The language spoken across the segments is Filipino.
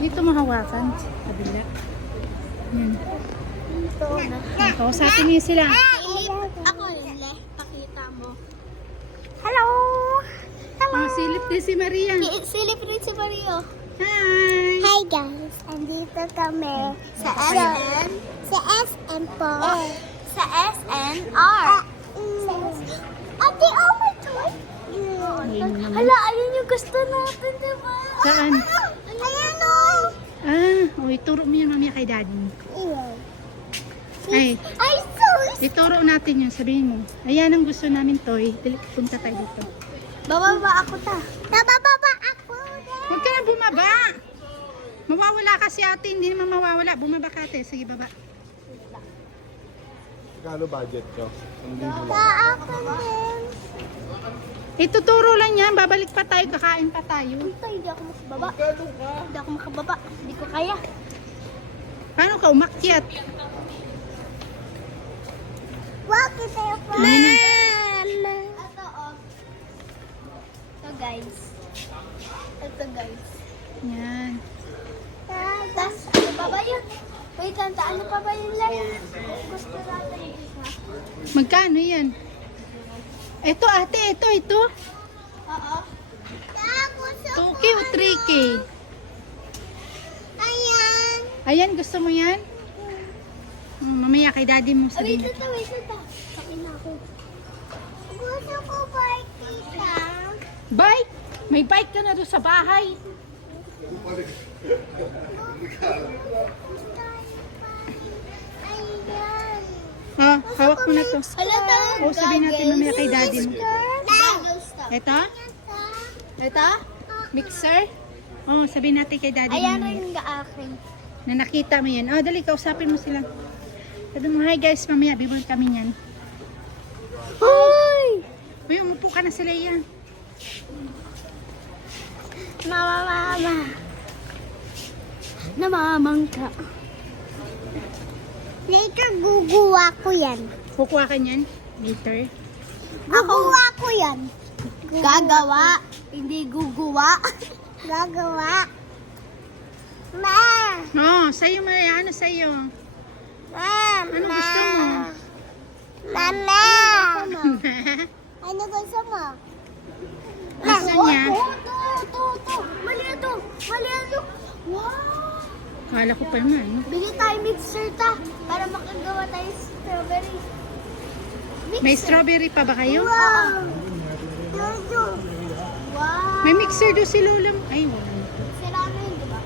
Dito mahawakan. Kabila. Yan. Kausapin niyo sila. Ako Lile, pakita mo. Hello! Silip din si Maria. Silip rin si Mario. Hi! Hi guys! Andito kami Sa SN? sa SM po. Sa SNR. Ate, oh my God! Ayun naman. Hala, ayun yung gusto natin, diba? Saan? Ayan o! Ituro mo yan mamaya kay daddy. Iyan. Ay, Ay, sus! ituro natin yun. Sabihin mo. Ayan ang gusto namin, Toy. Punta tayo dito. Bababa ako ta. Nabababa ako din! Huwag ka na bumaba. Mawawala kasi ate. Hindi naman mawawala. Bumaba ka ate. Sige, baba. Kano budget ko? Hindi mo Sa ako din! Ituturo lang yan. Babalik pa tayo. Kakain pa tayo. Ito, hindi ako makababa. Hindi ako makababa. Hindi ko kaya. Paano ka umakyat? Wow, kita yung Ano na? Ito, oh. Ito, guys. Ito, guys. Yan. Tapos, ano pa ba yun? Wait lang, ano pa ba yun lang? Gusto natin isa. Magkano yan? Ito ate. Ito. Oo. 2K o 3K? Ayan! Ayan, gusto mo yan? Mamaya kay daddy mo Ah, wait sabihin. lang, wait lang. Sakin na ako. Gusto ko ba kita? Bike? May bike ka na doon sa bahay. Ayan! Hawak mo na to. Hala, ito. O, sabihin natin mamaya kay daddy mo. Goggles to. Ito? Ito? Mixer? Oh, sabihin natin kay daddy Ayan mo. rin ga akin. Na nakita mo yan. Oh, dali, kausapin mo sila. Sabi mo, hi guys, mamaya bibon kami yan. Hoy! Uy, umupo ka na sila yan. Mama. Namamangka. Later, guguwa ko yan. Kukuha ka niyan later. Guguwa ko yan. Gagawa. Hindi guguwa. Gagawa. Ma! Oh, sa'yo Maria. Ano sa'yo? Ma! Ano gusto mo? Mama! Ano gusto mo? Gusto niya? Ito. Mali ito. Wow! Kala ko pa naman. Bili tayo mixer ta para makagawa tayo strawberry. May strawberry pa ba kayo? Wow! Jojo! Wow! May mixer doon si Lola. Ay, wala. Sira na yun, di ba?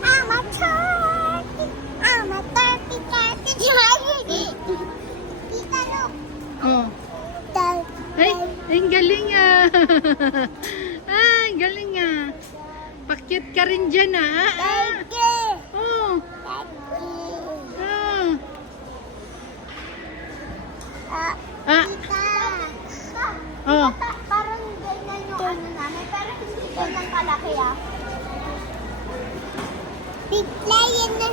I'm a turkey! I'm a turkey, turkey, turkey! Tita, look! Oh. Turkey. Ay, ang galing ah. Ang galing ah. Pakyat ka rin dyan ah. Turkey! Oh. Turkey! Ah. Ah. Tita! Oh. Parang ganyan yung ano namin, pero hindi ganyan kalaki ah. Bigla yan na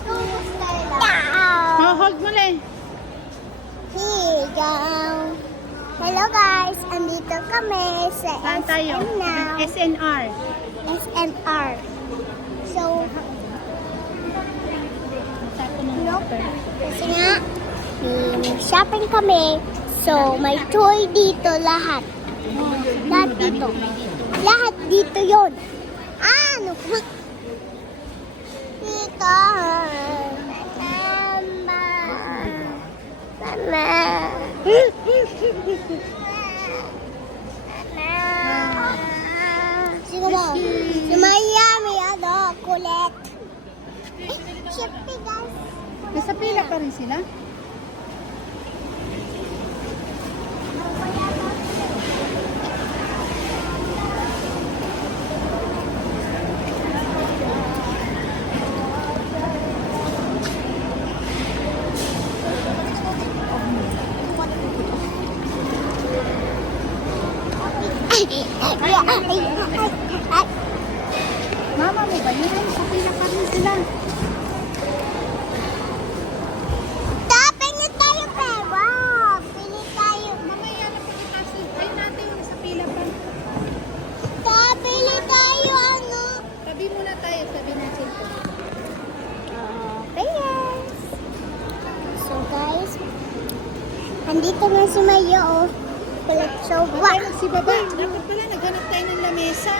Tumus tayo lang. down! Oh, hold mo lang. Here you go! Hello guys! Andito kami sa Saan tayo? SM now. SNR. SMR. So, look, kasi nga, shopping kami. So, may toy dito lahat. Lahat dito. Lahat dito yon. Ano? Dito. Mama. Mama. Sige mo. Si Maya, may ano, kulit. Siyempre guys. Nasa pila pa rin sila? Mama mo ba yun? Nasa pila pa rin sila. Tapin na tayo, pero. Pili tayo. Mamaya na pagkitasin. Ay natin yung nasa pila pa. Tapili tayo. Mario, oh. Kulit sobra. Tayo magsibaba. Dapat pala naghanap tayo ng lamesa.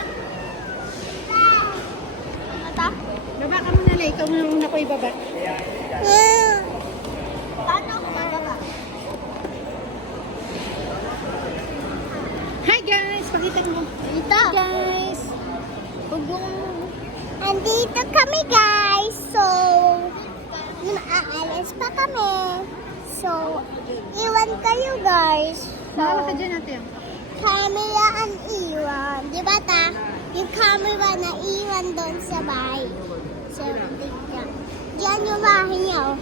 Mata? Baba ka muna, Lay. Ikaw muna ko ibaba. Paano ako bababa? Hi guys! Pakita mo. Dito. Hi guys! Andito kami, guys. So, aalis pa kami. So, iwan kayo, guys. Nakala ka So, dyan natin. camera ang iwan. Di ba, ta? Yung camera na iwan doon sa bahay. So, tignan. Diyan yung bahay niya, oh.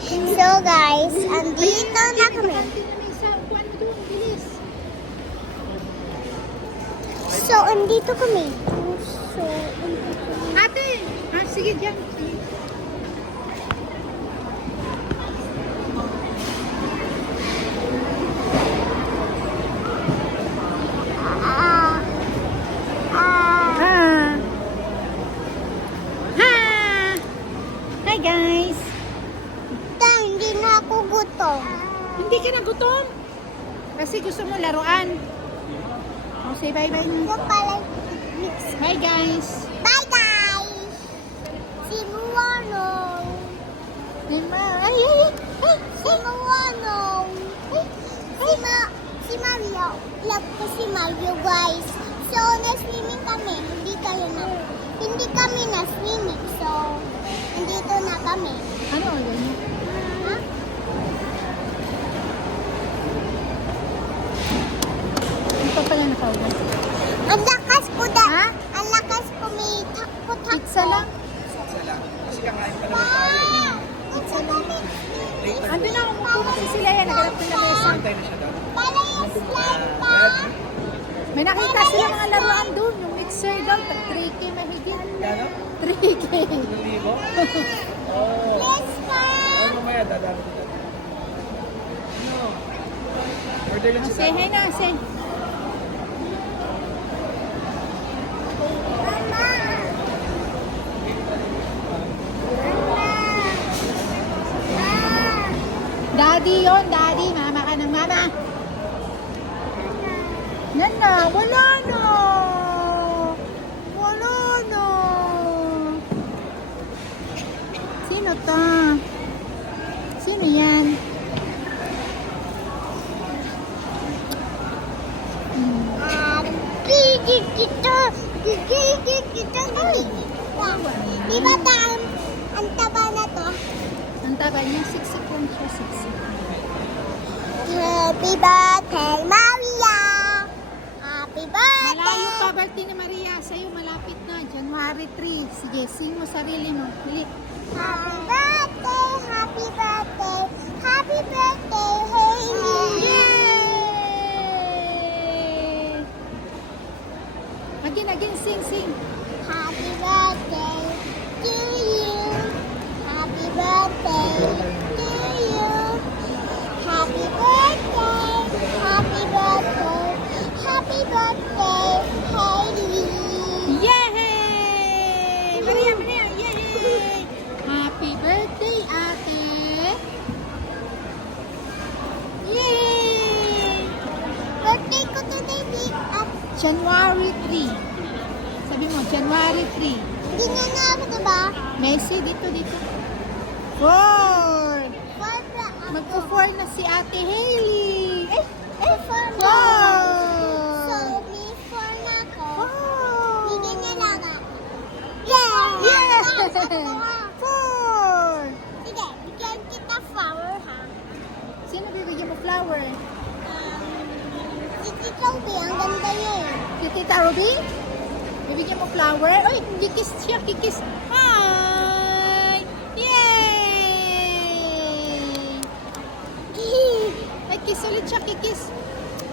Ay, so, guys, andito na kami. Lamesa. Upuan mo doon. Bilis. So, andito kami. So, Ate! Ah, sige dyan. Sige. ah, ah, Ah! Ha! Hi guys! hindi na ako gutom. Hindi ka nagutom? Kasi gusto mo laruan. Oh, say bye-bye na. Ito pala. Bye guys! Bye, guys! Si Muwanong. Ay, ay, ay! Si Muwanong. Si Mario. Love ko si Mario, guys. So, na-swimming kami. Hindi kami na-swimming. So, nandito na kami. Ano ang ganyan? Ha? Hindi pa pala nakaulan. Ang lakas ko da. Ha? Ang lakas ko may takot-takot. Pizza lang? Wow! Pizza kami. Ando na, umupo na si sila yan. Nagalap ng lamesa. Pala yung slime pa. May nakita sila mga laruan doon. Yung mixer daw, tag 3K mahigit. 3K. Let's go. Oh, say hi na, say. Daddy yon, daddy. Mama ka ng mama. Yan na, wala na. Wala na. Sino to? Sino yan? Gigit kita. Gigit kita. Di ba ang taba na to? Ang taba niya, 60 po siya, 60. Happy birthday, Maria! Happy birthday! Malayo pa birthday ni Maria. Sa'yo malapit na. January 3. Sige, sing mo sarili mo. Dili. Happy birthday! Happy birthday! Happy birthday, Hailey! Yay! Again, sing. Happy birthday to you! Happy birthday to you! Happy birthday! Happy birthday! Happy birthday, Hailey! Yay! Maria, yay! Happy birthday, ate! Yay! Birthday ko today, Big Up. January 3. Sabi mo, January 3. Hindi nga na ako, diba? Messi, dito. 4! Barbara, ako. Magpo-4 na si Ate Hailey. Four na. So, 4! may four na ako. Oh! Bigyan niya lang ako. Yeah! Yeah! Ako. 4! Sige, bigyan kita flower, ha? Sino bibigyan mo flower? Si Tita Ruby, ang ganda niya eh. Si Tita Ruby? Bibigyan mo flower? Uy, kikis siya, kikis. Hi! Yay! Ay, kiss ulit siya, kikis.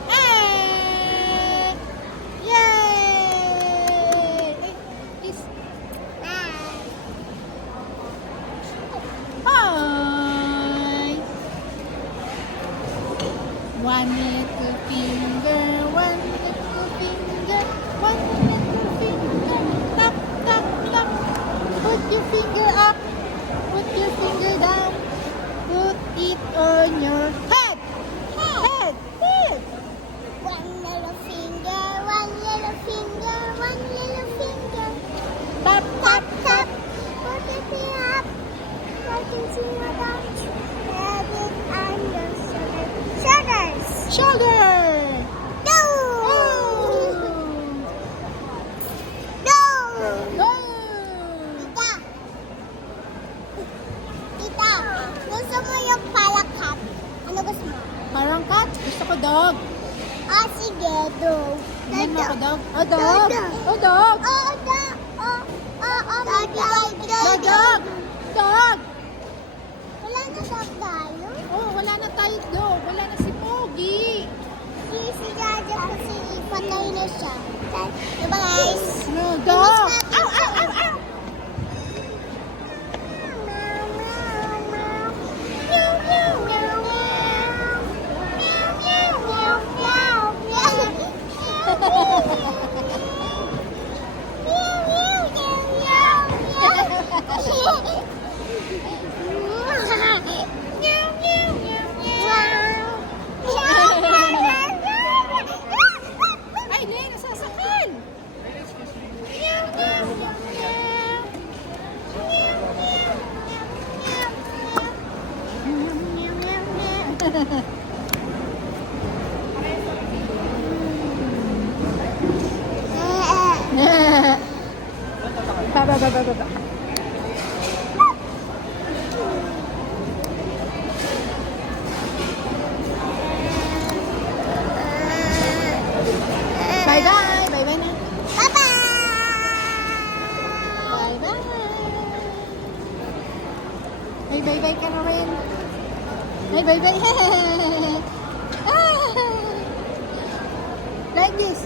Hey! Yay! Ay, kiss. Hi! One little finger, one little finger, one little finger, tap, tap, tap. Put your finger up, put your finger down. Ah, sige, dog. Tingnan mo ako, dog. Oh, dog. Dog. Oh, dog. Oh, dog. Dog. Dog. Wala na dog tayo. Oh, wala na tayo, dog. Wala na si Pogi. Si Jaja kasi ipatay na siya. Diba guys? No, dog. Ow, ow, ow, ow. Ay, Len, nasasakal. Ba. Bye-bye. Bye-bye na. Bye-bye! Bye-bye. Ay, bye-bye ka na rin. Ay, bye-bye. Ah! Like this.